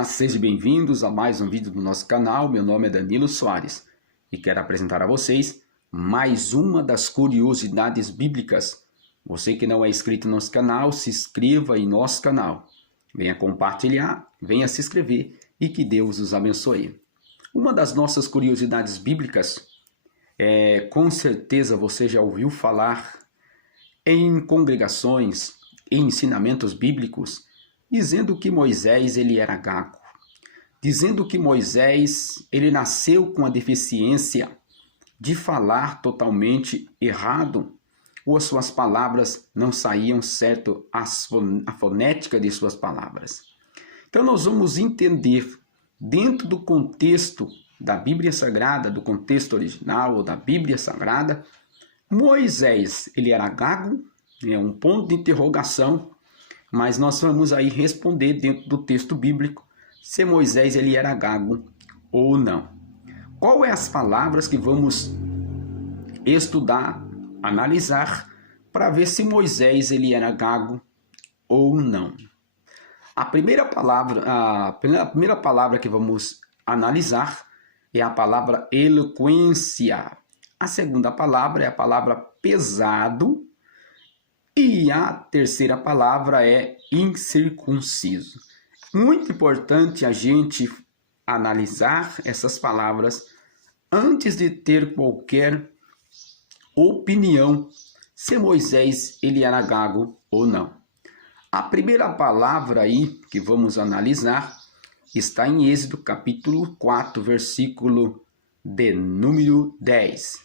Olá, sejam bem-vindos a mais um vídeo do nosso canal. Meu nome é Danilo Soares e quero apresentar a vocês mais uma das curiosidades bíblicas. Você que não é inscrito no nosso canal, se inscreva em nosso canal. Venha compartilhar, venha se inscrever e que Deus os abençoe. Uma das nossas curiosidades bíblicas com certeza você já ouviu falar em congregações, em ensinamentos bíblicos, dizendo que Moisés ele era gago, dizendo que Moisés ele nasceu com a deficiência de falar totalmente errado, ou as suas palavras não saíam certo, a fonética de suas palavras. Então nós vamos entender, dentro do contexto da Bíblia Sagrada, do contexto original ou da Bíblia Sagrada, Moisés ele era gago, é um ponto de interrogação, mas nós vamos aí responder dentro do texto bíblico se Moisés ele era gago ou não. Qual é as palavras que vamos estudar, analisar, para ver se Moisés ele era gago ou não? A primeira palavra que vamos analisar é a palavra eloquência. A segunda palavra é a palavra pesado. E a terceira palavra é incircunciso. Muito importante a gente analisar essas palavras antes de ter qualquer opinião se Moisés ele era gago ou não. A primeira palavra aí que vamos analisar está em Êxodo capítulo 4, versículo de número 10.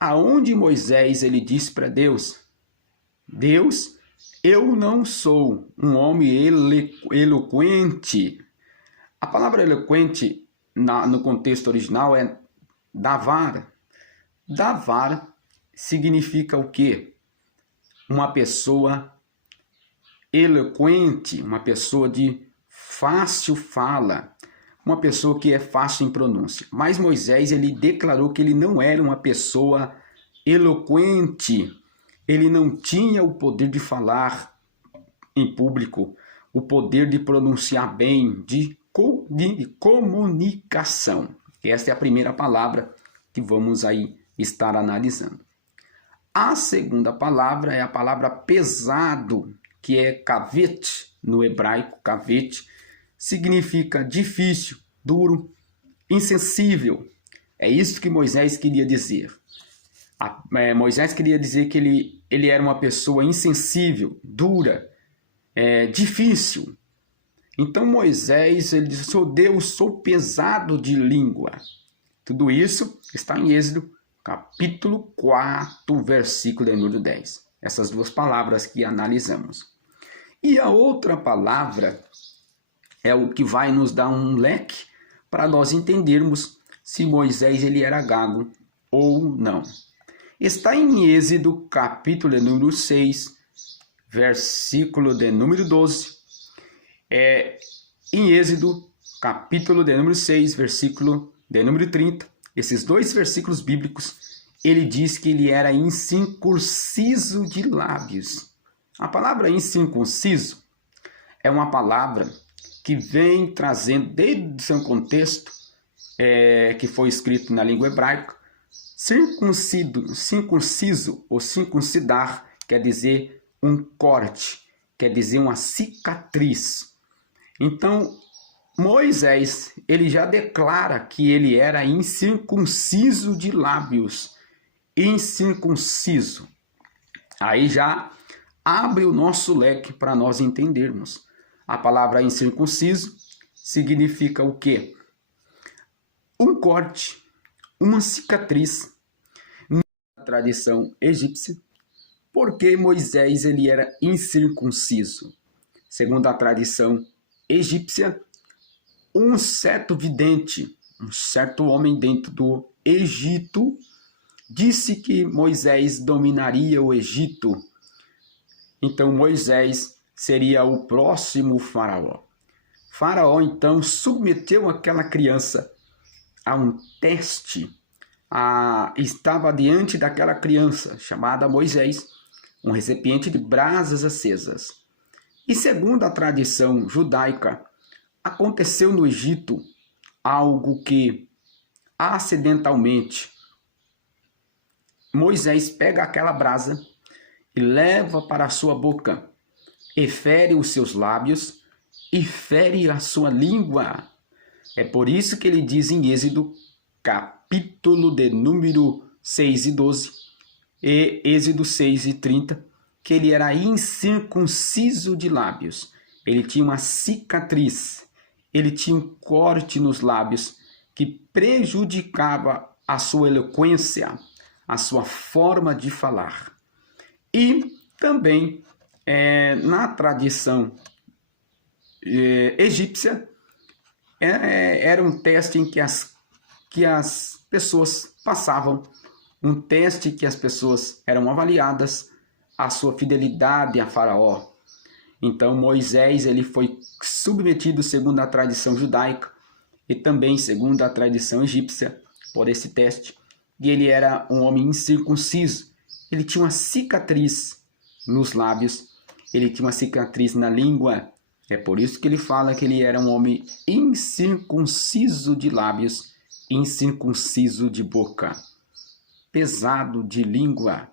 Aonde Moisés ele diz para Deus: Deus, eu não sou um homem eloquente. A palavra eloquente no contexto original é davar. Davar significa o quê? Uma pessoa eloquente, uma pessoa de fácil fala, uma pessoa que é fácil em pronúncia. Mas Moisés ele declarou que ele não era uma pessoa eloquente. Ele não tinha o poder de falar em público, o poder de pronunciar bem, de comunicação. Esta é a primeira palavra que vamos aí estar analisando. A segunda palavra é a palavra pesado, que é kavet, no hebraico. Kavet significa difícil, duro, insensível. É isso que Moisés queria dizer. Moisés queria dizer que ele era uma pessoa insensível, dura, difícil. Então Moisés ele disse: sou Deus, sou pesado de língua. Tudo isso está em Êxodo capítulo 4, versículo de número 10. Essas duas palavras que analisamos. E a outra palavra é o que vai nos dar um leque para nós entendermos se Moisés ele era gago ou não. Está em Êxodo, capítulo de número 6, versículo de número 12. Em Êxodo, capítulo de número 6, versículo de número 30. Esses dois versículos bíblicos, ele diz que ele era incircunciso de lábios. A palavra incircunciso é uma palavra que vem trazendo, desde o seu contexto, que foi escrito na língua hebraica. Circunciso ou circuncidar quer dizer um corte, quer dizer uma cicatriz. Então, Moisés, ele já declara que ele era incircunciso de lábios, incircunciso. Aí já abre o nosso leque para nós entendermos. A palavra incircunciso significa o quê? Um corte, uma cicatriz. Na tradição egípcia, porque Moisés ele era incircunciso? Segundo a tradição egípcia, um certo vidente, um certo homem dentro do Egito, disse que Moisés dominaria o Egito. Então Moisés seria o próximo faraó. Faraó então submeteu aquela criança a um teste. Estava diante daquela criança chamada Moisés um recipiente de brasas acesas. E segundo a tradição judaica, aconteceu no Egito algo que acidentalmente Moisés pega aquela brasa e leva para a sua boca, e fere os seus lábios e fere a sua língua. É por isso que ele diz em Êxodo, capítulo de número 6 e 12, e Êxodo 6 e 30, que ele era incircunciso de lábios. Ele tinha uma cicatriz, ele tinha um corte nos lábios que prejudicava a sua eloquência, a sua forma de falar. E também na tradição egípcia, era um teste em que as pessoas passavam, um teste que as pessoas eram avaliadas a sua fidelidade a Faraó. Então Moisés ele foi submetido segundo a tradição judaica e também segundo a tradição egípcia por esse teste. E ele era um homem incircunciso. Ele tinha uma cicatriz nos lábios, ele tinha uma cicatriz na língua. É por isso que ele fala que ele era um homem incircunciso de lábios, incircunciso de boca, pesado de língua.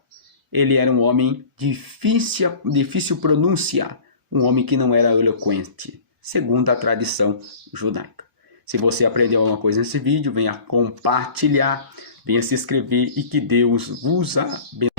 Ele era um homem difícil pronúncia, um homem que não era eloquente, segundo a tradição judaica. Se você aprendeu alguma coisa nesse vídeo, venha compartilhar, venha se inscrever e que Deus vos abençoe.